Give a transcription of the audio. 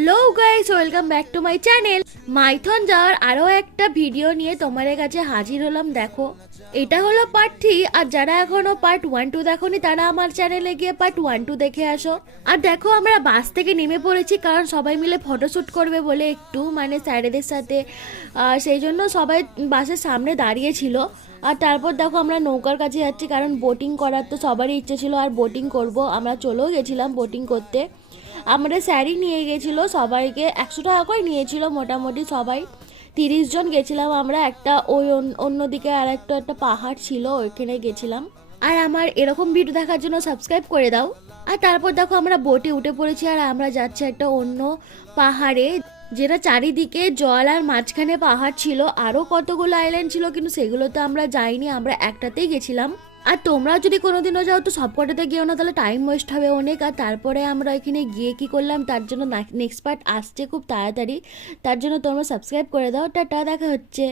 Hello guys, welcome back to my channel. Maithon যাওয়ার আরও একটা ভিডিও নিয়ে তোমাদের কাছে হাজির হলাম। দেখো, এটা হলো পার্ট 3, আর যারা এখনো পার্ট 1-2 দেখোনি তারা আমার চ্যানেলে গিয়ে পার্ট 1-2 দেখে আসো। আর দেখো, আমরা বাস থেকে নেমে পড়েছি কারণ সবাই মিলে ফটোশ্যুট করবে বলে, একটু মানে স্যারেদের সাথে, সেই জন্য সবাই বাসের সামনে দাঁড়িয়েছিল। আর তারপর দেখো, আমরা নৌকার কাছে যাচ্ছি কারণ বোটিং করার তো সবারই ইচ্ছে ছিল, আর বোটিং করব। আমরা চলেও গেছিলাম বোটিং করতে। আমাদের স্যারই নিয়ে গেছিলো সবাইকে, 100 টাকা করে নিয়েছিল মোটামুটি। সবাই 30 জন গেছিলাম আমরা। একটা ওই অন্যদিকে আর একটা পাহাড় ছিল, ওইখানে গেছিলাম। আর আমার এরকম ভিডিও দেখার জন্য সাবস্ক্রাইব করে দাও। আর তারপর দেখো, আমরা বোটে উঠে পড়েছি আর আমরা যাচ্ছি একটা অন্য পাহাড়ে, যেটা চারিদিকে জল আর মাঝখানে পাহাড় ছিল। আরও কতগুলো আইল্যান্ড ছিল কিন্তু সেগুলোতে আমরা যাইনি, আমরা একটাতেই গেছিলাম। আর তোমরা যদি কোনোদিনও যাও তো সবকটাতে গিয়েও না, তাহলে টাইম ওয়েস্ট হবে অনেক। আর তারপরে আমরা এখানে গিয়ে কি করলাম, তার জন্য নেক্সট পার্ট আসছে খুব তাড়াতাড়ি। তার জন্য তোমরা সাবস্ক্রাইব করে দাও। টাটা, দেখা হচ্ছে।